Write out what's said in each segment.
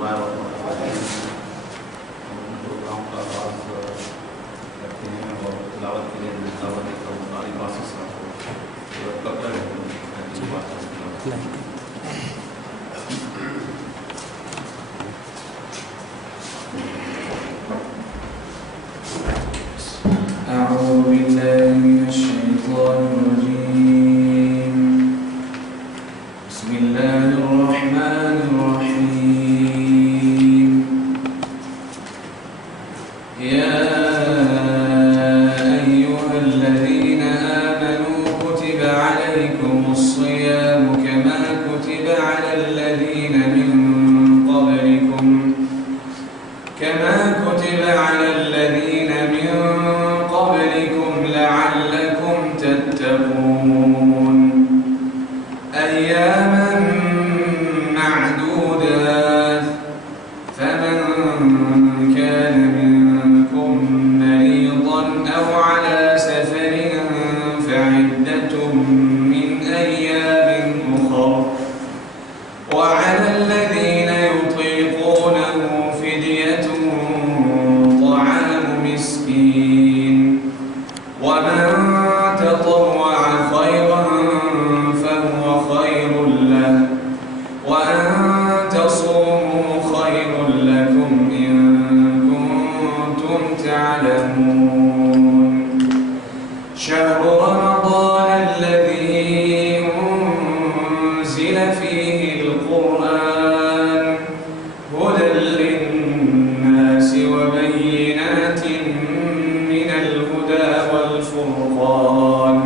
Programme کا آغاز کرتے ہیں اور تلاوت کے لیے تلاوت ایک قاری باسس کا کب تک أعوذ بالله من الشيطان الرجيم بسم الله الرحمن الرحيم يا أيها الذين آمنوا كتب عليكم الصيام كما كتب على الذين من قبلكم لعلكم تتقون أياما معدودات فمن كان منكم مريضا أو على سفر فعدة من أيام أخر وعلى الذين يطيقونه فدية طعام مسكين ومن تطوع خيرا فهو خير له وأن تصوموا خير لكم إن كنتم تعلمون شهر رمضان الذي أنزل فيه القرآن هدى للناس وبينات من الهدى والفرقان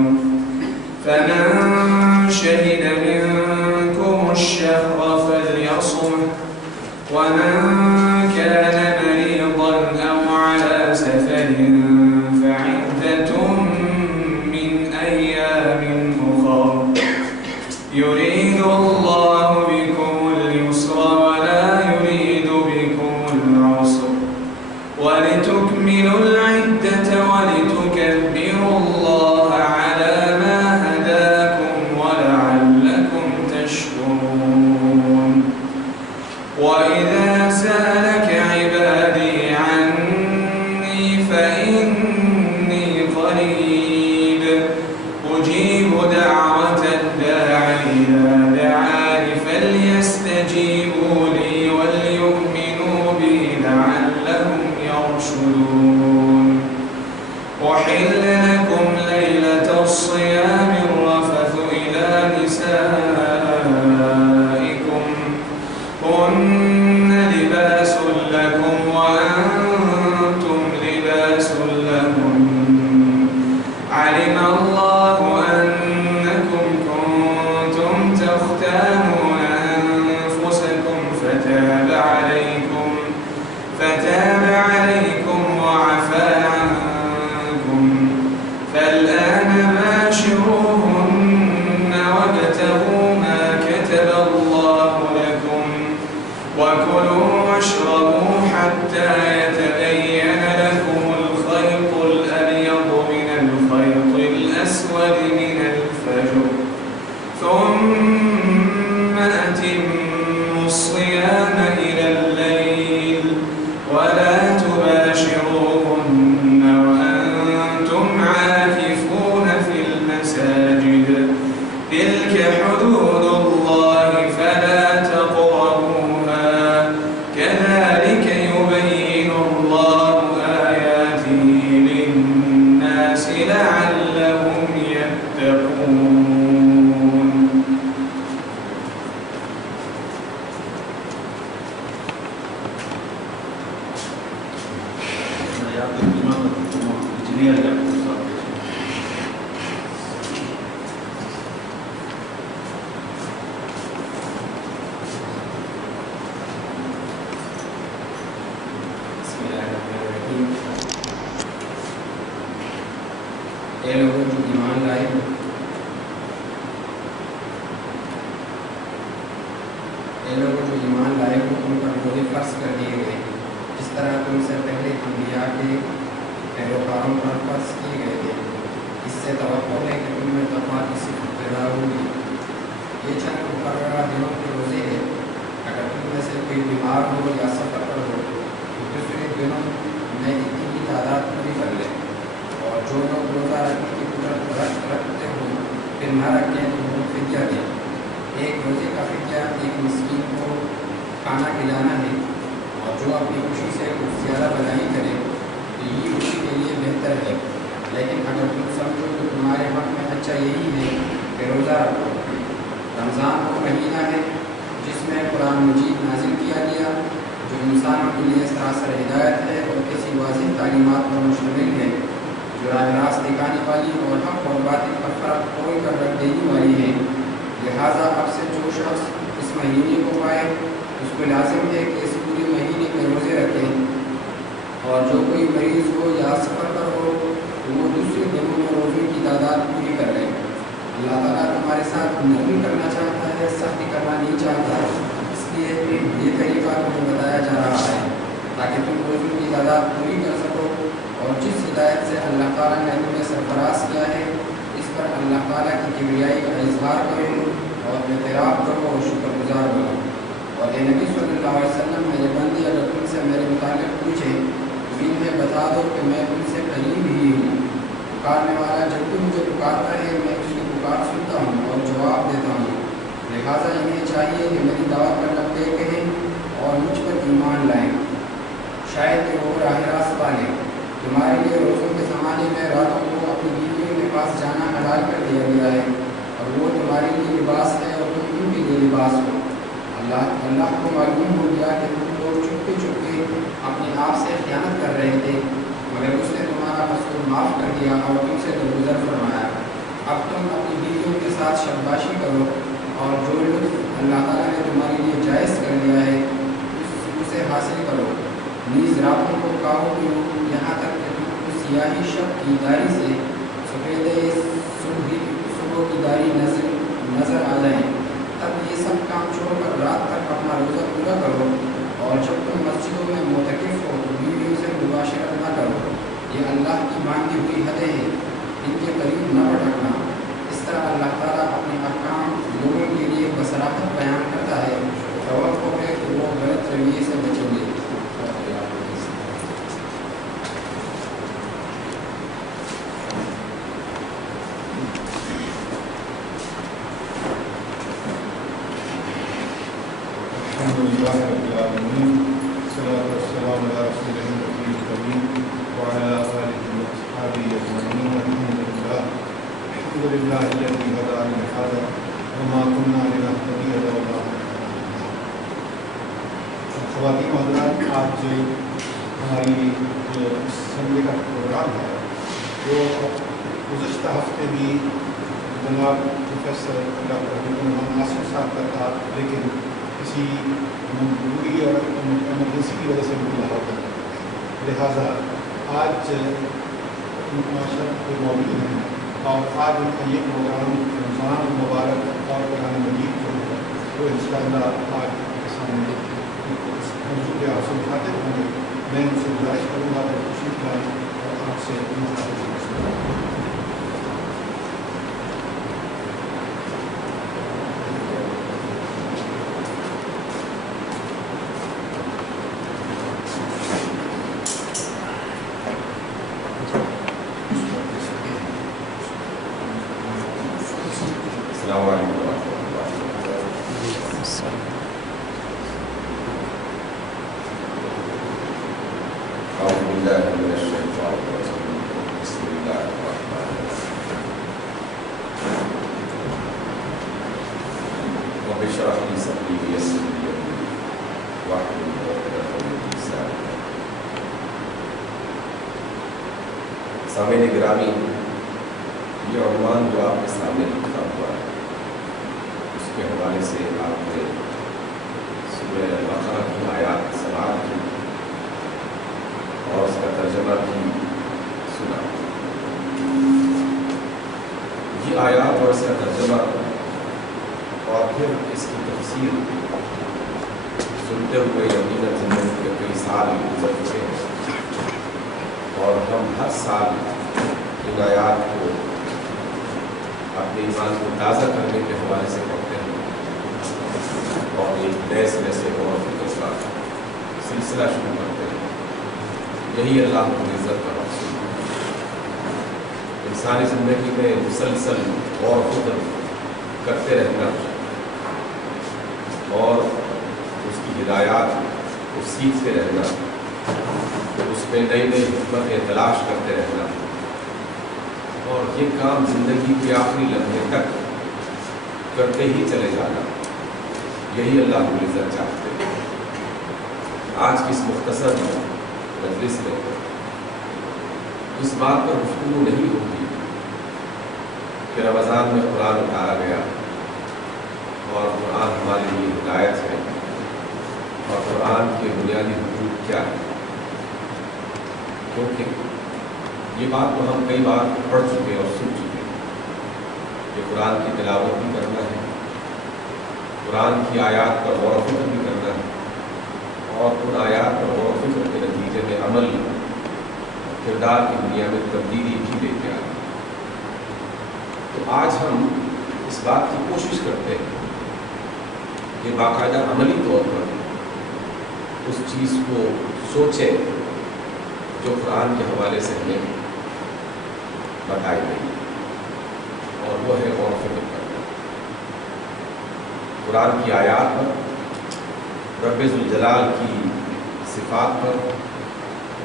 فمن شهد منكم الشهر فليصم ومن كان مريضا أو على سفر فعدة من أيام أخر يريد الله بكم اليسر ولا يريد بكم العسر ولتكملوا العدة ولتكبروا الله على ما هداكم ولعلكم تشكرون وإذا سألك عبادي عني فإني قريب أجيب دعوة الداع إذا دعاني فليستجيبوا لي وليؤمنوا بي لعلهم يرشدون أحل لكم ليلة الصيام الرفث إلى نسائكم هن لباس لكم وأنتم لباس لهم علم الله أنكم كنتم تختانون أنفسكم فتاب عليكم وعفى عنكم فالآن باشروهن وابتغوا ما كتب الله لكم وكلوا واشربوا حتى يتبين لكم الخيط الأبيض من الخيط الأسود من الفجر ثم أتموا الصيام إلى الليل ولا تباشروهن وأنتم عاكفون في المساجد تلك حدود الله فلا تقربوها كذلك يبين الله آياته للناس لعلهم يتقون اے لوگوں جو ایمان لائے ہو تم پر روزے فرض کر دیے گئے جس طرح تم سے پہلے انبیاء کے پیروکاروں پر فرض کیے گئے تھے اس سے توقع ہے کہ تم میں تقویٰ کی صفت پیدا ہوگی یہ چند مقررہ دنوں کے روزے ہیں اگر تم میں سے کوئی بیمار بیمار ہو یا سفر پر ہو تو دوسرے دنوں میں اتنی کی تعداد پوری کر لیں، اور جو لوگ روزہ رکھنے کی قدرت رکھتے ہو پھر نہ رکھیں تو وہ فدیہ دیں۔ ایک روزے کا فدیہ ایک مسکین کو کھانا کھلانا ہے، اور جو اپنی خوشی سے کچھ زیادہ بھلائی کرے تو یہ اسی کے لیے بہتر ہے، لیکن اگر تم سمجھو تو تمہارے حق میں اچھا یہی ہے کہ روزہ رکھو۔ رمضان وہ مہینہ ہے جس میں قرآن مجید نازل کیا گیا، جو انسانوں کے لیے سراسر ہدایت ہے اور کسی واضح تعلیمات پر مشتمل ہے، جو راہ راست دکھانے والی اور حق اور باطل کا فرق کھول کر رکھ دینے والی ہے۔ لہٰذا اب سے جو شخص اس مہینے کو پائے اس کو لازم ہے کہ اس پورے مہینے میں روزے رکھے، اور جو کوئی مریض ہو یا سفر پر ہو تو وہ دوسرے دنوں میں روزوں کی تعداد پوری کر لے۔ اللہ تعالیٰ تمہارے ساتھ نرمی کرنا چاہتا ہے، سختی کرنا نہیں چاہتا، اس لیے یہ طریقہ تمہیں بتایا جا رہا ہے تاکہ تم روزوں کی تعداد پوری کر سکو، اور جس ہدایت سے اللہ تعالیٰ نے تمہیں سرفراز کیا ہے اس پر اللہ تعالیٰ کی کبریائی کا اظہار کرو اور اعتراف کرو اور شکر گزار بنو۔ اور اے نبی صلی اللہ علیہ وسلم، میرے بندے اگر تم سے میرے متعلق پوچھے تو انہیں بتا دو کہ میں تم سے قریب ہی ہوں۔ پکارنے والا جب بھی مجھے پکارتا ہے میں اس کی پکار سنتا ہوں اور جواب دیتا ہوں، لہٰذا انہیں چاہیے کہ میری دعوت پر لبیک کہیں اور مجھ پر ایمان لائیں، شاید کہ وہ راہ راست پالیں۔ تمہارے لیے روزوں کے زمانے میں راتوں کو اپنی بیویوں کے پاس جانا حلال کر دیا گیا ہے، اور وہ تمہارے لیے لباس ہے اور تم ان کے لیے لباس ہو۔ اللہ کو معلوم ہو گیا کہ تم لوگ چپکے چپکے اپنے آپ سے خیانت کر رہے تھے، مگر اس نے تمہارا قصور معاف کر دیا اور تم سے درگزر فرمایا۔ اب تم اپنی بیویوں کے ساتھ شباشی کرو، اور جو لطف اللہ تعالیٰ نے تمہارے لیے جائز کر دیا ہے اسے حاصل کرو۔ نیز راتوں کو کاؤ پیو یہاں تک کہ تم کو سیاہی شب کی داری سے سفید صبح کی داری نظر آ جائیں، تب یہ سب کام چھوڑ کر رات تک اپنا روزہ پورا کرو، اور جب تم مسجدوں میں معتکف ہو تو بیویوں سے مباشرت نہ کرو، یہ اللہ کی باندھی ہوئی حدیں ہیں، ان کے قریب نہ بھٹکنا۔ اس طرح اللہ تعالیٰ اپنے احکام لوگوں کے لیے بصراحت بیان کرتا ہے، توقع ہے کہ وہ غلط رویے سے بچیں گے۔ خواتین و حضرات، آج ہماری جو اسمبلی کا پروگرام ہے وہ گزشتہ ہفتے بھی جناب پروفیسر ڈاکٹر عبدالرحمان آصف صاحب کا تھا، لیکن کسی مجبوری اور ایمرجنسی کی وجہ سے ملا ہوتا ہے، لہٰذا آج معاشرت کو موجود ہیں، اور آج ان کا یہ پروگرام رمضان المبارک اور قرآن مجید جو ہے وہ انشاءاللہ آج کے سامنے موضوع پہ آپ سے مخاطب ہوں گے۔ میں ان سے گزارش کروں گا کہ تشریف لائیں اور آپ سے مخاطب ہوں۔ السلام علیکم ورحمۃ اللہ۔ اعوذ باللہ من الشیطان الرجیم، بسم اللہ الرحمن الرحیم۔ رب اشرح لی صدری ویسر لی امری واحلل عقدۃ من لسانی۔ سامعین گرامی، یہ عنوان جو آپ کے سامنے لکھا ہوا ہے اس کے حوالے سے آپ نے سورہ بقرہ کی آیات سماعت کی اور اس کا ترجمہ بھی سنا۔ یہ آیات اور اس کا ترجمہ اور پھر اس کی تفسیر سنتے ہوئے یقیناً زندگی کے کئی سال گزر چکے ہیں، اور ہم ہر سال ان آیات کو اپنے ایمان کو تازہ کرنے کے حوالے سے پڑھتے ہیں اور ایک نئے سرے سے اور فکر کا سلسلہ شروع کرتے ہیں۔ یہی اللہ رب العزت کا مقصود ہے، انسانی زندگی میں مسلسل غور و فکر کرتے رہنا اور اس کی ہدایات کو سیکھتے رہنا، اس میں نئی نئی حکمتیں تلاش کرتے رہنا، اور یہ کام زندگی کے آخری لمحے تک کرتے ہی چلے جانا، یہی اللہ رب العزت چاہتے ہیں۔ آج کی اس مختصر مجلس میں اس بات پر گفتگو نہیں ہوگی کہ رمضان میں قرآن اتارا گیا اور قرآن ہمارے لیے ہدایت ہے اور قرآن کے بنیادی حقوق کیا ہے، کیونکہ یہ بات تو ہم کئی بار پڑھ چکے اور سن چکے کہ قرآن کی تلاوت بھی کرنا ہے، قرآن کی آیات پر غور و فکر بھی کرنا ہے، اور ان آیات پر غور و فکر کے نتیجے میں عمل کردار کی دنیا میں تبدیلی بھی لے کے آئے۔ تو آج ہم اس بات کی کوشش کرتے ہیں کہ باقاعدہ عملی طور پر اس چیز کو سوچیں جو قرآن کے حوالے سے ہمیں بتائی گئی، اور وہ ہے غور و فکر کرنا قرآن کی آیات پر، رب ذوالجلال کی صفات پر،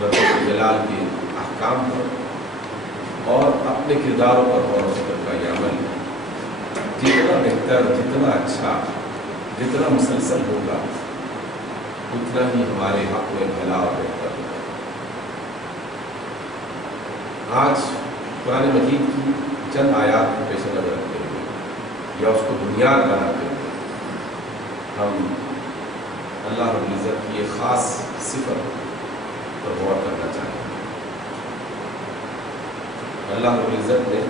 رب ذوالجلال کے احکام پر، اور اپنے کرداروں پر غور و فکر کا یہ عمل جتنا بہتر، جتنا اچھا، جتنا مسلسل ہوگا اتنا ہی ہمارے حق میں بھلا اور بہتر ہوگا۔ آج قرآن مجید کی چند آیات کو پیش نظر رکھتے ہوئے یا اس کو بنیاد بناتے ہوئے ہم اللہ رب العزت کی ایک خاص صفت پر غور کرنا چاہیں گے۔ اللہ رب العزت نے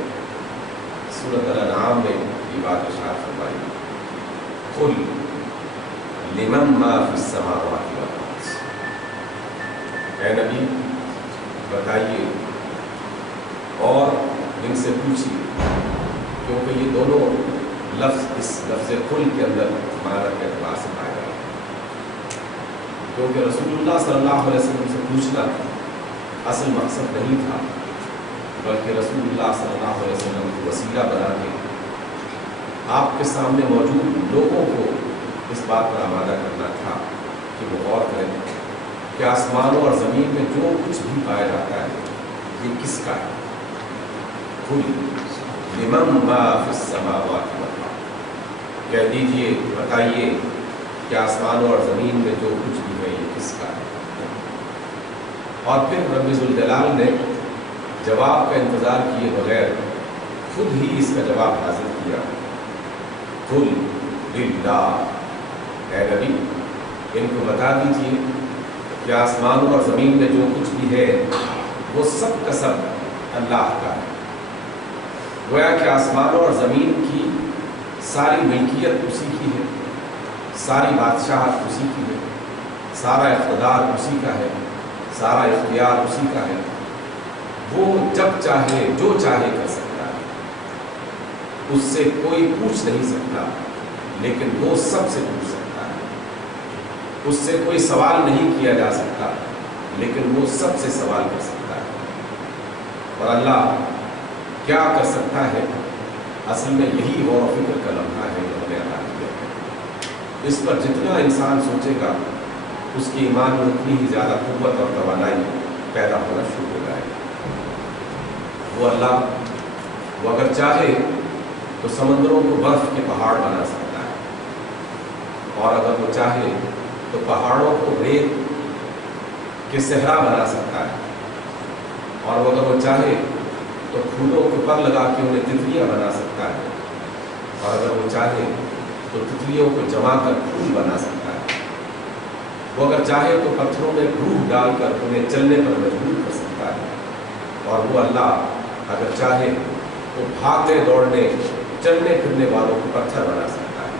سورۃ الانعام میں یہ بات ارشاد فرمائی، قل لمن ما فی السماوات والارض، اے نبی بتائیے اور ان سے پوچھیے، کیونکہ یہ دونوں لفظ اس لفظ قل کے اندر معنی کے اعتبار سے پائے جاتے ہیں، کیونکہ رسول اللہ صلی اللہ علیہ وسلم سے پوچھنا اصل مقصد نہیں تھا، بلکہ رسول اللہ صلی اللہ علیہ وسلم کو وسیلہ بنا کے آپ کے سامنے موجود لوگوں کو اس بات پر آمادہ کرنا تھا کہ وہ غور کریں کہ آسمانوں اور زمین میں جو کچھ بھی پایا جاتا ہے یہ کس کا ہے۔ قل لمن ما فی السماوات والارض، کہہ دیجئے، بتائیے کہ آسمانوں اور زمین میں جو کچھ بھی ہے یہ کس کا ہے۔ اور پھر رب ذوالجلال نے جواب کا انتظار کیے بغیر خود ہی اس کا جواب حاصل کیا، قل للہ، اے نبی ان کو بتا دیجئے کہ آسمانوں اور زمین میں جو کچھ بھی ہے وہ سب کا سب اللہ کا ہے۔ گویا کہ آسمانوں اور زمین کی ساری ملکیت اسی کی ہے، ساری بادشاہت اسی کی ہے، سارا اقتدار اسی کا ہے، سارا اختیار اسی کا ہے۔ وہ جب چاہے جو چاہے کر سکتا ہے، اس سے کوئی پوچھ نہیں سکتا، لیکن وہ سب سے پوچھ سکتا ہے۔ اس سے کوئی سوال نہیں کیا جا سکتا، لیکن وہ سب سے سوال کر سکتا ہے۔ اور اللہ کیا کر سکتا ہے، اصل میں یہی غور و فکر کا لمحہ ہے جو ہمیں عطا کیا ہے۔ اس پر جتنا انسان سوچے گا اس کی ایمان میں اتنی ہی زیادہ قوت اور توانائی پیدا ہونا شروع ہو جائے گی۔ وہ اللہ وہ اگر چاہے تو سمندروں کو برف کے پہاڑ بنا سکتا ہے، اور اگر وہ چاہے تو پہاڑوں کو ریت کے صحرا بنا سکتا ہے، اور اگر وہ چاہے تو پھولوں کے پر لگا کے انہیں تتلیاں بنا سکتا ہے، اور اگر وہ چاہے تو تتلیوں کو جما کر پھول بنا سکتا ہے۔ وہ اگر چاہے تو پتھروں میں روح ڈال کر انہیں چلنے پر مجبور کر سکتا ہے، اور وہ اللہ اگر چاہے تو بھاگنے دوڑنے چلنے پھرنے والوں کو پتھر بنا سکتا ہے۔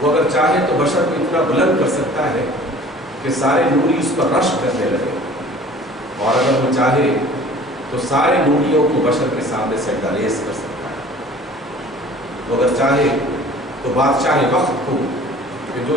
وہ اگر چاہے تو بشر کو اتنا بلند کر سکتا ہے کہ سارے نوری اس پر رشک کرنے لگے، اور اگر وہ چاہے تو سارے نوریوں کو بشر کے سامنے سجدہ ریز کر سکتا ہے۔ وہ اگر چاہے تو بادشاہ وقت کو کہ جو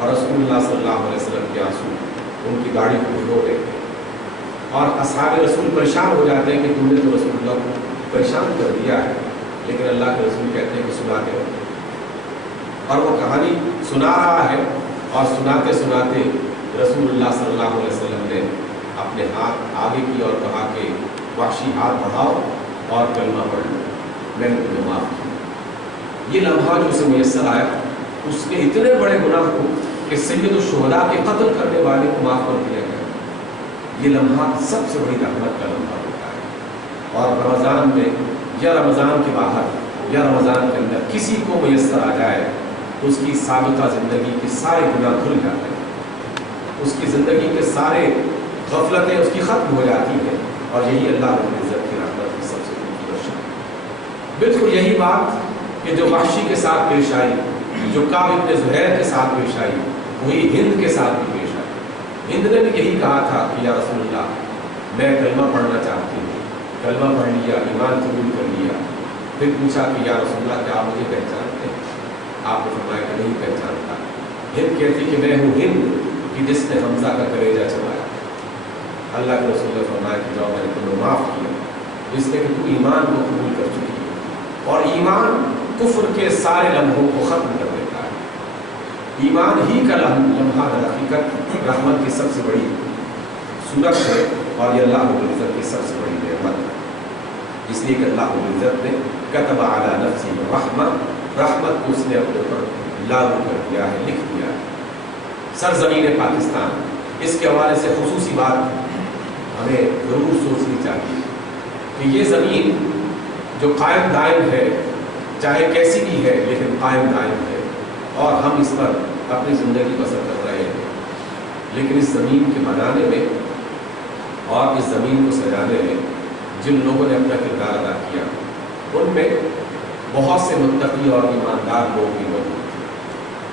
اور رسول اللہ صلی اللہ علیہ وسلم کے آنسو ان کی گاڑی کو بھگو دیتے ہیں، اور اصحاب رسول پریشان ہو جاتے ہیں کہ تم نے تو رسول اللہ کو پریشان کر دیا ہے، لیکن اللہ کے رسول کہتے ہیں کہ سناتے رہو، اور وہ کہانی سنا رہا ہے، اور سناتے سناتے رسول اللہ صلی اللہ علیہ وسلم نے اپنے ہاتھ آگے کی اور کہا کہ وحشی ہاتھ بڑھاؤ اور کلمہ پڑھ لو، میں نے تمہیں معاف کیا۔ یہ لمحہ جو اسے میسر آیا، اس کے اتنے بڑے گناہ کو کہ سید الشہداء کے قتل کرنے والے کو معاف کر دیا گیا، یہ لمحہ سب سے بڑی رحمت کا لمحہ ہوتا ہے۔ اور رمضان میں یا رمضان کے باہر یا رمضان کے اندر کسی کو میسر آ جائے تو اس کی سابقہ زندگی کے سارے گناہ دھل جاتے ہیں، اس کی زندگی کے سارے غفلتیں اس کی ختم ہو جاتی ہیں، اور یہی اللہ رب العزت کی رحمت کی سب سے بڑی بخشش ہے۔ بالکل یہی بات کہ جو وحشی کے ساتھ پیش آئی، جو کعب بن زہیر کے ساتھ پیش آئی، وہی ہند کے ساتھ بھی پیش آئی۔ ہند نے بھی یہی کہا تھا کہ یا رسول اللہ میں کلمہ پڑھنا چاہتی ہوں، کلمہ پڑھ لیا، ایمان قبول کر لیا، پھر پوچھا کہ یا رسول اللہ کیا آپ مجھے پہچانتے ہیں؟ آپ نے فرمایا کہ نہیں پہچانتا۔ ہند کہتی کہ میں ہوں ہند کہ جس نے حمزہ کا کلیجہ چبایا۔ اللہ کے رسول نے فرمایا کہ جاؤ میں نے تمہیں معاف کیا، اس لیے کہ تو ایمان کو قبول کر چکی ہے، اور ایمان کفر کے سارے لمحوں کو ختم کر دیتا ہے۔ ایمان ہی کا لمحہ در حقیقت رحمت کی سب سے بڑی صورت ہے، اور یہ اللہ رب العزت کی سب سے بڑی نعمت ہے، اس لیے کہ اللہ رب العزت نے کتب علی نفسہ الرحمہ، رحمت کو اس نے اپنے اوپر لاگو کر دیا ہے، لکھ دیا ہے۔ سرزمین پاکستان، اس کے حوالے سے خصوصی بات ہمیں ضرور سوچنی چاہیے کہ یہ زمین جو قائم دائم ہے، چاہے کیسی بھی ہے لیکن قائم دائم ہے، اور ہم اس پر اپنی زندگی بسر کر رہے ہیں، لیکن اس زمین کے بنانے میں اور اس زمین کو سجانے میں جن لوگوں نے اپنا کردار ادا کیا، ان میں بہت سے متقی اور ایماندار لوگ بھی موجود تھے،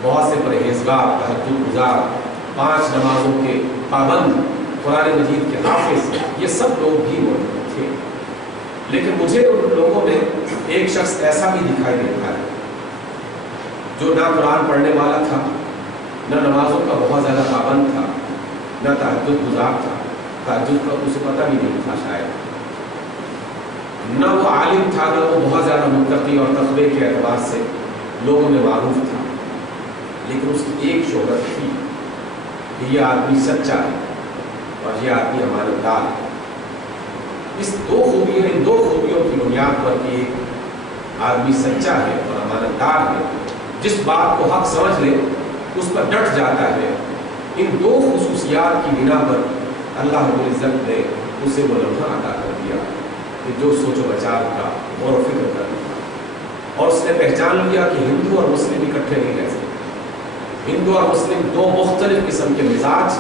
بہت سے پرہیزگار، تہجد گزار، 5 نمازوں کے پابند، قرآن مجید کے حافظ، یہ سب لوگ بھی موجود تھے۔ لیکن مجھے ان لوگوں میں ایک شخص ایسا بھی دکھائی دیتا ہے جو نہ قرآن پڑھنے والا تھا، نہ نمازوں کا بہت زیادہ پابند تھا، نہ تہجد گزار تھا، تہجد کا اسے پتہ بھی نہیں تھا شاید، نہ وہ عالم تھا، نہ وہ بہت زیادہ متقی اور تقوی کے اعتبار سے لوگوں میں معروف تھا، لیکن اس کی ایک شہرت تھی کہ یہ آدمی سچا ہے اور یہ آدمی امانت دار ہے۔ ان دو خوبیوں کی بنیاد پر کہ ایک آدمی سچا ہے اور امانت دار ہے، جس بات کو حق سمجھ لے اس پر ڈٹ جاتا ہے، ان دو خصوصیات کی بنا پر اللہ رب العزت نے اسے وہ لمحہ عطا کر دیا کہ جو سوچ و بچار کا غور و فکر کر لیا، اور اس نے پہچان لیا کہ ہندو اور مسلم اکٹھے نہیں رہ سکتے، ہندو اور مسلم دو مختلف قسم کے مزاج،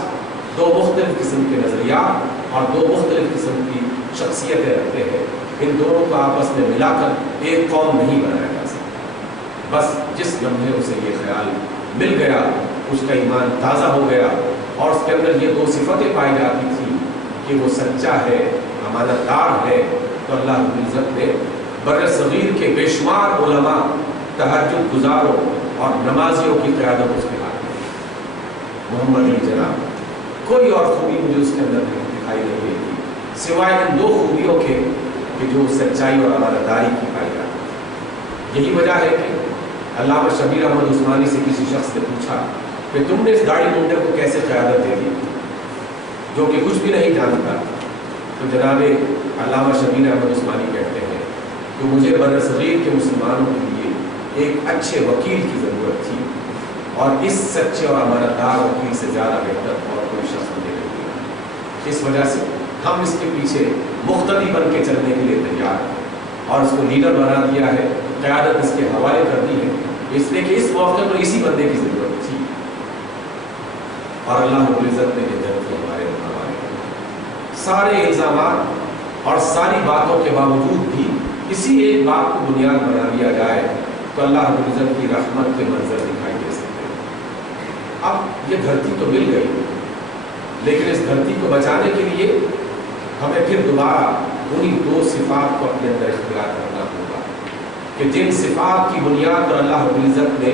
دو مختلف قسم کے نظریات اور دو مختلف قسم کی شخصیتیں رکھتے ہیں، ان دونوں کو آپس میں ملا کر ایک قوم نہیں بنایا جا سکتا۔ بس جس لمحے اسے یہ خیال مل گیا، اس کا ایمان تازہ ہو گیا، اور اس کے اندر یہ دو صفتیں پائی جاتی تھیں کہ وہ سچا ہے، امانت دار ہے، تو اللہ رب العزت نے بر صغیر کے بے شمار علماء، تہجد گزاروں اور نمازیوں کی قیادت اس کے ہاتھ میں۔ محمد علی جناح، کوئی اور خوبی مجھے اس کے اندر دکھائی نہیں دیتی سوائے ان دو خوبیوں کے کہ جو سچائی اور امانت داری کی پائی جاتی ہے۔ یہی وجہ ہے کہ علامہ شبیر احمد عثمانی سے کسی شخص نے پوچھا کہ تم نے اس داڑھی منڈے کو کیسے قیادت دے دی، جو کہ کچھ بھی نہیں جانتا، تو جناب علامہ شبیر احمد عثمانی کہتے ہیں کہ مجھے بر صغیر کے مسلمانوں کے لیے ایک اچھے وکیل کی ضرورت تھی، اور اس سچے اور امانت دار وکیل سے زیادہ بہتر اور کوئی شخص مجھے نہیں ملا۔ اس وجہ سے ہم اس کے پیچھے مقتدی بن کے چلنے کے لیے تیار ہیں، اور اس کو لیڈر بنا دیا ہے، قیادت اس کے حوالے کر دی ہے، اس لیے کہ اس موقع پر اسی بندے کی ضرورت تھی، اور اللہ رب العزت نے یہ جنت ہمارے حوالے کر۔ سارے الزامات اور ساری باتوں کے باوجود بھی اسی ایک بات کو بنیاد بنا دیا جائے تو اللہ رب العزت کی رحمت کے منظر دکھائی دے سکتے ہیں۔ اب یہ دھرتی تو مل گئی، لیکن اس دھرتی کو بچانے کے لیے ہمیں پھر دوبارہ انہی دو صفات کو اپنے اندر اختیار کرنا ہوگا کہ جن صفات کی بنیاد پر اللہ رب العزت نے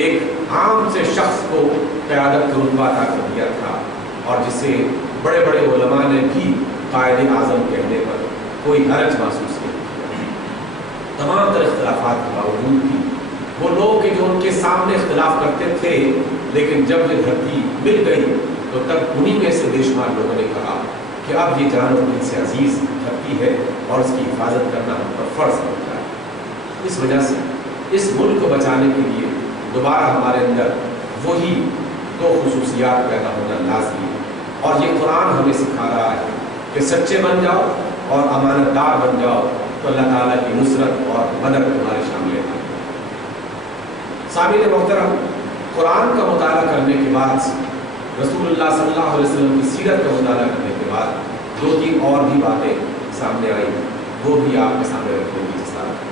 ایک عام سے شخص کو قیادت کا رتبہ عطا کر دیا تھا، اور جسے بڑے بڑے علماء نے بھی قائد اعظم کہنے پر کوئی حرج محسوس نہیں کیا۔ تمام تر اختلافات کے باوجود بھی وہ لوگ کہ جو ان کے سامنے اختلاف کرتے تھے، لیکن جب یہ دھرتی مل گئی تو تب انہی میں سے بے شمار لوگوں نے کہا کہ اب یہ جان اور دل سے عزیز دھرتی ہے اور اس کی حفاظت کرنا ہم پر فرض ہوتا ہے۔ اس وجہ سے اس ملک کو بچانے کے لیے دوبارہ ہمارے اندر وہی دو خصوصیات پیدا ہونا لازمی ہے، اور یہ قرآن ہمیں سکھا رہا ہے کہ سچے بن جاؤ اور امانت دار بن جاؤ تو اللہ تعالیٰ کی نصرت اور مدد تمہارے شامل ہے۔ سامعین محترم، قرآن کا مطالعہ کرنے کے بعد، رسول اللہ صلی اللہ علیہ وسلم کی سیرت کا مطالعہ کرنے کے بعد دو تین اور بھی باتیں سامنے آئی، وہ بھی آپ کے سامنے رکھنے کی جسارت ہے۔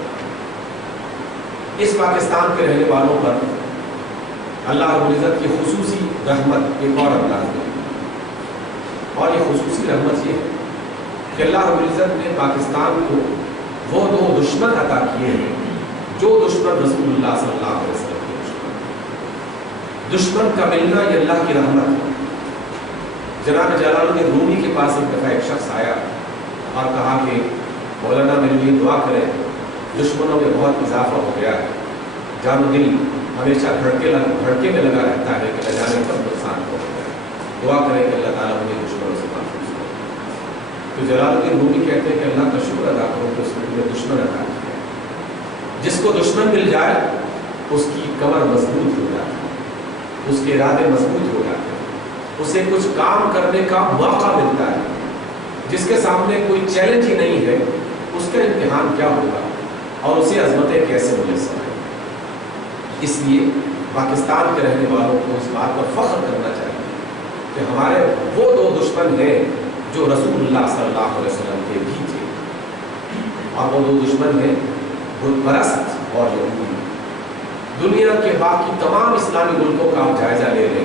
اس پاکستان کے رہنے والوں پر اللہ رب العزت کی خصوصی رحمت ایک اور انداز میں، اور یہ خصوصی رحمت یہ ہے کہ اللہ رب العزت نے پاکستان کو وہ دو دشمن عطا کیے ہیں جو دشمن رسول اللہ صلی اللہ علیہ وسلم کے دشمن کا ملنا یہ اللہ کی رحمت ہے۔ جناب جلال الدین رومی کے پاس ایک دفعہ ایک شخص آیا اور کہا کہ مولانا میرے لیے دعا کریں، دشمنوں میں بہت اضافہ ہو گیا ہے، جان و دل ہمیشہ بھڑکے میں لگا رہتا ہے کہ نہ جانے کب نقصان ہو گیا ہے، دعا کریں کہ اللہ تعالیٰ مجھے دشمنوں سے محفوظ کرے۔ تو جلال الدین رومی کہتے ہیں کہ اللہ کا شکر ادا کرو کہ اس نے مجھے دشمن عطا کیا۔ جس کو دشمن مل جائے اس کی کمر مضبوط ہو جاتی ہے، اس کے ارادے مضبوط ہو جاتے ہیں، اسے کچھ کام کرنے کا موقع ملتا ہے۔ جس کے سامنے کوئی چیلنج ہی نہیں ہے اس کا امتحان کیا ہوگا اور اسے عظمتیں کیسے میسر ہیں۔ اس لیے پاکستان کے رہنے والوں کو اس بات پر فخر کرنا چاہیے کہ ہمارے وہ دو دشمن ہیں جو رسول اللہ صلی اللہ علیہ وسلم کے بھی تھے، اور وہ دو دشمن ہیں بت پرست اور یہودی۔ دنیا کے باقی تمام اسلامی ملکوں کا آپ جائزہ لے لیں،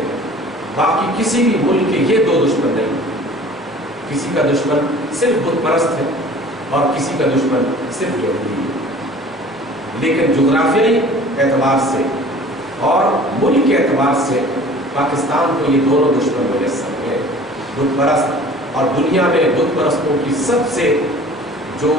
باقی کسی بھی ملک کے یہ دو دشمن نہیں، کسی کا دشمن صرف بت پرست ہے اور کسی کا دشمن صرف یہودی ہے۔ لیکن جغرافیائی اعتبار سے اور ملک کے اعتبار سے پاکستان کو یہ دونوں دشمن میسر ہیں، بت پرست، اور دنیا میں بت پرستوں کی سب سے جو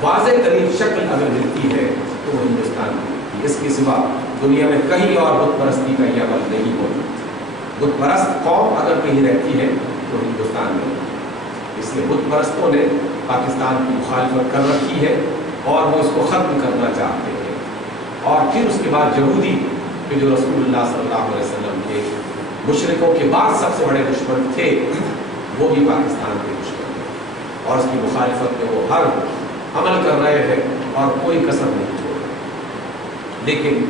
واضح ترین شکل اگر ملتی ہے تو وہ ہندوستان کی ملتی ہے۔ اس کے سوا دنیا میں کہیں اور بت پرستی کا یہ عمل نہیں موجود۔ بت پرست قوم اگر کہیں رہتی ہے تو ہندوستان میں ہوتی ہے۔ اس لیے بت پرستوں نے پاکستان کی مخالفت کر رکھی ہے اور وہ اس کو ختم کرنا چاہتے ہیں۔ اور پھر اس کے بعد یہودی کہ جو رسول اللہ صلی اللہ علیہ وسلم کے مشرکوں کے بعد سب سے بڑے دشمن تھے، وہ بھی پاکستان کے دشمن ہیں، اور اس کی مخالفت میں وہ ہر عمل کر رہے ہیں اور کوئی کسر نہیں چھوڑ رہے۔ لیکن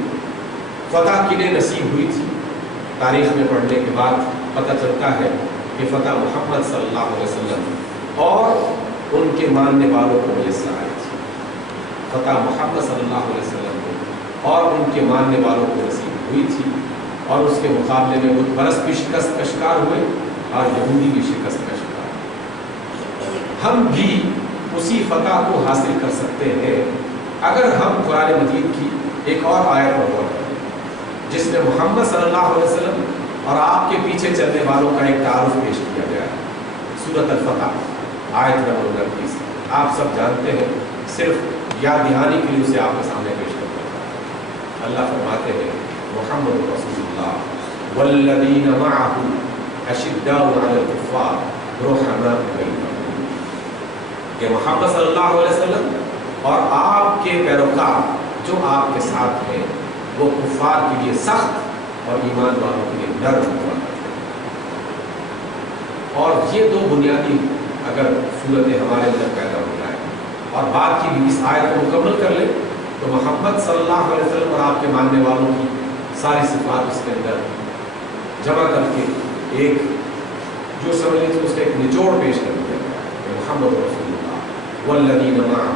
فتح کنہیں نصیب ہوئی تھی؟ تاریخ میں پڑھنے کے بعد پتہ چلتا ہے کہ فتح محمد صلی اللہ علیہ وسلم اور ان کے ماننے والوں کو میسر آئی تھی۔ فتح محمد صلی اللہ علیہ وسلم کو اور ان کے ماننے والوں کو نصیب ہوئی تھی، اور اس کے مقابلے میں بت پرست بھی شکست کا شکار ہوئے اور یہودی بھی شکست کا شکار ہوئے۔ ہم بھی اسی فتح کو حاصل کر سکتے ہیں اگر ہم قرآن مجید کی ایک اور آیت پر غور کریں جس میں محمد صلی اللہ علیہ وسلم اور آپ کے پیچھے چلنے والوں کا ایک تعارف پیش کیا گیا ہے۔ سورۃ الفتح آیت نمبر 29 آپ سب جانتے ہیں، صرف یاد دہانی کے لیے اسے آپ کے سامنے پیش کرتا ہے۔ اللہ فرماتے ہیں محمد رسول اللہ والذین معہ اشداء علی الکفار رحماء بینہم، کہ محمد صلی اللہ علیہ وسلم اور آپ کے پیروکار جو آپ کے ساتھ ہیں وہ کفار کے لیے سخت اور ایمان والوں کے لیے نرم ہوا کرتے ہیں۔ اور یہ دو بنیادی اگر صورتیں ہمارے اندر پیدا ہو جائیں اور بات کی بھی اس آیت کو مکمل کر لیں تو محمد صلی اللہ علیہ وسلم اور آپ کے ماننے والوں کی ساری صفات اس کے اندر جمع کر کے ایک جو سمجھ لیجیے اس کا ایک نچوڑ پیش کر دیا گیا کہ محمد رسول اللہ والذین معہ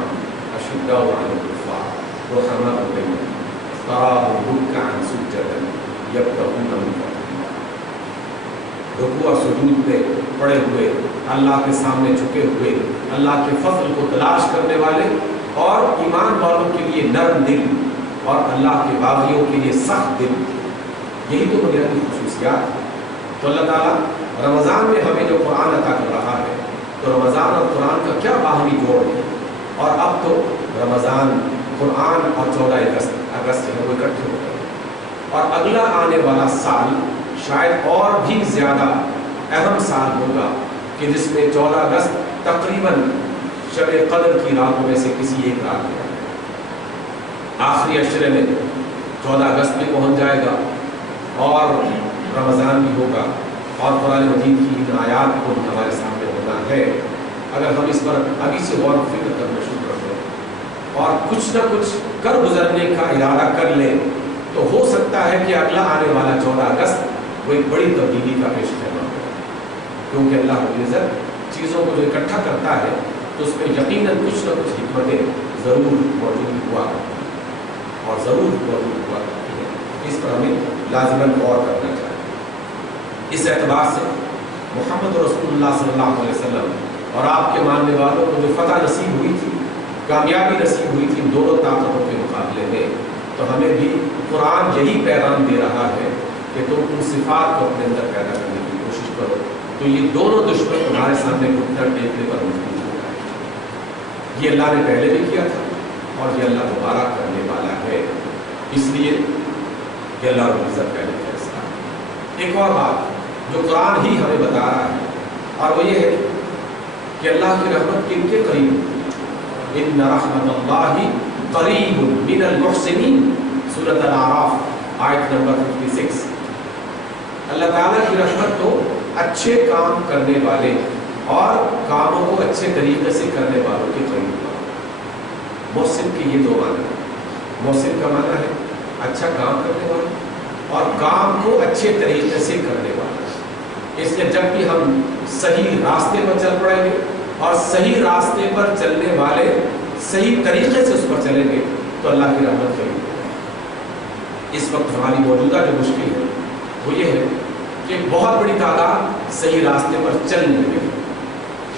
اشداء علی الکفار رحماء بینہم تراہم رکعا سجدا یبتغون من فضل اللہ، رکوع اور سجود پہ پڑے ہوئے، اللہ کے سامنے جھکے ہوئے، اللہ کے فضل کو تلاش کرنے والے اور ایمان والوں کے لیے نرم دل اور اللہ کے باغیوں کے لیے سخت دل، یہی تو بنیادی خصوصیات ہے. تو اللہ تعالیٰ رمضان میں ہمیں جو قرآن عطا کر رہا ہے تو رمضان اور قرآن کا کیا باہمی جوڑ ہے. اور اب تو رمضان، قرآن اور 14 اگست جو ہے وہ اکٹھے ہو گئے. اور اگلا آنے والا سال شاید اور بھی زیادہ اہم سال ہوگا کہ جس میں 14 اگست تقریباً شب قدر کی راتوں میں سے کسی ایک رات میں آخری عشرے میں 14 اگست میں پہنچ جائے گا اور رمضان بھی ہوگا اور قرآن مجید کی ان آیات کو ہمارے سامنے ہونا ہے. اگر ہم اس پر ابھی سے غور و فکر کرنا شروع کر دیں اور کچھ نہ کچھ کر گزرنے کا ارادہ کر لیں تو ہو سکتا ہے کہ اگلا آنے والا 14 اگست وہ ایک بڑی تبدیلی کا پیش خیمہ ہو. کیونکہ اللہ رب العزت چیزوں کو جو اکٹھا کرتا ہے تو اس میں یقیناً کچھ نہ کچھ حکمتیں ضرور موجود ہوا اور ضرور موجود ہوا کرتی ہیں. اس پر ہمیں لازماً غور کرنا چاہیے. اس اعتبار سے محمد رسول اللہ صلی اللہ علیہ وسلم اور آپ کے ماننے والوں کو جو فتح نصیب ہوئی تھی، کامیابی نصیب ہوئی تھی دونوں طاقتوں کے مقابلے میں، تو ہمیں بھی قرآن یہی پیغام دے رہا ہے کہ تم ان صفات کو اپنے اندر پیدا کرنے کی کوشش کرو تو یہ دونوں دشمن تمہارے سامنے گھٹنا ٹیکنے پر مجبور ہو جائے. یہ اللہ نے پہلے بھی کیا تھا اور یہ اللہ دوبارہ کرنے والا ہے. اس لیے کہ اللہ رب العزت پہلے فیصلہ. ایک اور بات جو قرآن ہی ہمیں بتا رہا ہے اور وہ یہ ہے کہ اللہ کی رحمت کن کے قریب ہے. ان رحمت اللہ قریب من المحسنین، سورۃ الاعراف آیت نمبر 56. اللہ تعالیٰ کی رحمت تو اچھے کام کرنے والے اور کاموں کو اچھے طریقے سے کرنے والوں کے قریب ہے. محسن کے یہ دو معنی ہیں. محسن کا معنی ہے اچھا کام کرنے والا اور کام کو اچھے طریقے سے کرنے والا. اس لیے جب بھی ہم صحیح راستے پر چل پڑیں گے اور صحیح راستے پر چلنے والے صحیح طریقے سے اس پر چلیں گے تو اللہ کی رحمت قریب ہے. اس وقت ہماری موجودہ جو مشکل ہے وہ یہ ہے کہ ایک بہت بڑی تعداد صحیح راستے پر چل نہیں رہی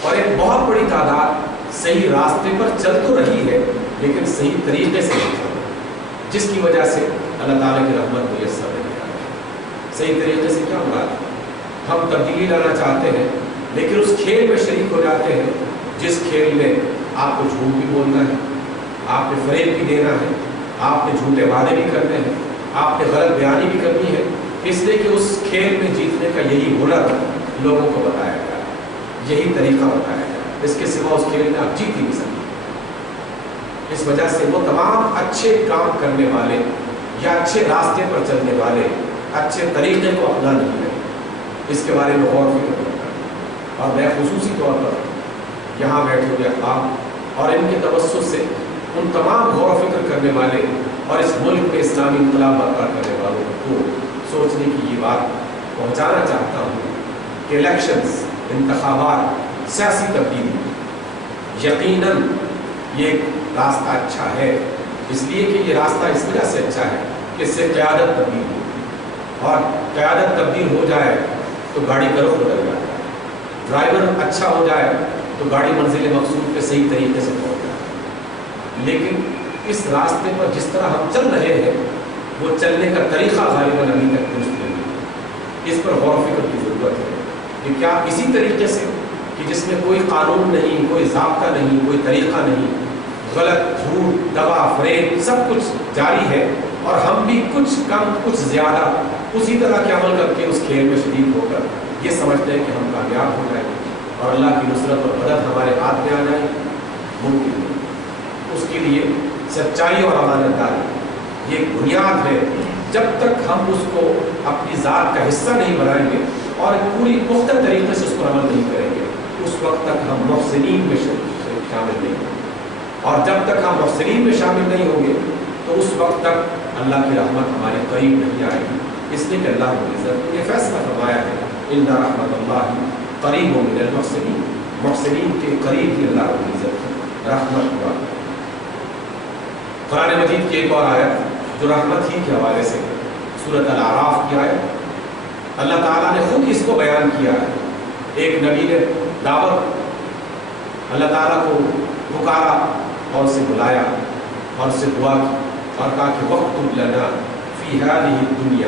اور ایک بہت بڑی تعداد صحیح راستے پر چل تو رہی ہے لیکن صحیح طریقے سے نہیں چل رہی، جس کی وجہ سے اللہ تعالیٰ کی رحمت میسر نہیں آ رہی. صحیح طریقے سے کیا مراد ہے؟ ہم تبدیلی لانا چاہتے ہیں لیکن اس کھیل میں شریک ہو جاتے ہیں جس کھیل میں آپ کو جھوٹ بھی بولنا ہے، آپ نے فریب بھی دینا ہے، آپ نے جھوٹے وعدے بھی کرنے ہیں، آپ نے غلط بیانی بھی کرنی ہے. اس لیے کہ اس کھیل میں جیتنے کا یہی ہنر لوگوں کو بتایا گیا، یہی طریقہ بتایا گیا. اس کے سوا اس کھیل میں آپ جیت ہی نہیں سکتے. اس وجہ سے وہ تمام اچھے کام کرنے والے یا اچھے راستے پر چلنے والے اچھے طریقے کو اپنا نہیں رہے. اس کے بارے میں غور و فکر کرتا ہے اور میں خصوصی طور پر یہاں بیٹھے ہوئے احباب اور ان کے توسط سے ان تمام غور و فکر کرنے والے اور اس ملک میں اسلامی انقلاب برپا کرنے والوں کو سوچنے کی یہ بات پہنچانا چاہتا ہوں کہ الیکشنز، انتخابات، سیاسی تبدیلی یقیناً یہ ایک راستہ اچھا ہے. اس لیے کہ یہ راستہ اس وجہ سے اچھا ہے کہ اس سے قیادت تبدیل ہو اور قیادت تبدیل ہو جائے تو گاڑی کا رخ بدل جاتا ہے. ڈرائیور اچھا ہو جائے تو گاڑی منزل مقصود پہ صحیح طریقے سے پہنچ جائے. لیکن اس راستے پر جس طرح ہم چل رہے ہیں وہ چلنے کا طریقہ غالباً ابھی تک درست نہیں ہے. اس پر غور و فکر کی ضرورت ہے کہ کیا اسی طریقے سے کہ جس میں کوئی قانون نہیں، کوئی ضابطہ نہیں، کوئی طریقہ نہیں، غلط، جھوٹ، دغا، فریب سب کچھ جاری ہے اور ہم بھی کچھ کم کچھ زیادہ اسی طرح کے عمل کر کے اس کھیل میں شریک ہو کر یہ سمجھتے ہیں کہ ہم کامیاب ہو جائیں گے اور اللہ کی نصرت اور مدد ہمارے ہاتھ میں آ جائے، ممکن نہیں. اس کے لیے سچائی اور امانت داری یہ ایک بنیاد ہے. جب تک ہم اس کو اپنی ذات کا حصہ نہیں بنائیں گے اور پوری پختہ طریقے سے اس پر عمل نہیں کریں گے اس وقت تک ہم محسنین میں شامل نہیں ہوں گے. اور جب تک ہم محسنین میں شامل نہیں ہوں گے تو اس وقت تک اللہ کی رحمت ہمارے قریب نہیں آئے گی. اس لیے کہ اللہ رب العزت نے یہ فیصلہ فرمایا ہے ان رحمت اللہ قریب من المحسنین، محسنین کے قریب ہی اللہ رب العزت کی رحمت ہوا. قرآن مجید کی ایک اور آیت جو رحمت ہی کے حوالے سے سورۃ الاعراف کی آیت، اللہ تعالیٰ نے خود اس کو بیان کیا ہے. ایک نبی نے دعوت اللہ تعالیٰ کو پکارا اور اسے بلایا اور اسے دعا کی اور کہا کہ وقت لنا فی ہذہ الدنیا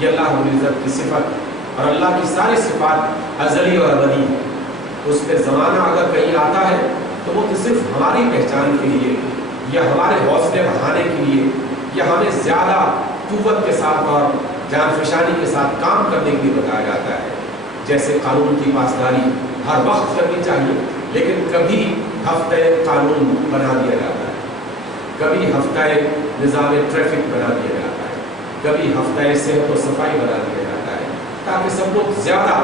یہ اللہ رب العزت کی صفت اور اللہ کی ساری صفات ازلی اور ابدی ہے. اس پہ زمانہ اگر کہیں آتا ہے تو وہ تو صرف ہماری پہچان کے لیے یا ہمارے حوصلے بڑھانے کے لیے یا ہمیں زیادہ قوت کے ساتھ اور جان فشانی کے ساتھ کام کرنے کے لیے بتایا جاتا ہے. جیسے قانون کی پاسداری ہر وقت کرنی چاہیے، لیکن کبھی ہفتہ قانون بنا دیا جاتا ہے، کبھی ہفتہ نظام ٹریفک بنا دیا جاتا ہے، کبھی ہفتہ صحت و صفائی بنا دیا جاتا ہے، تاکہ سب لوگ زیادہ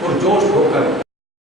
پرجوش ہو کر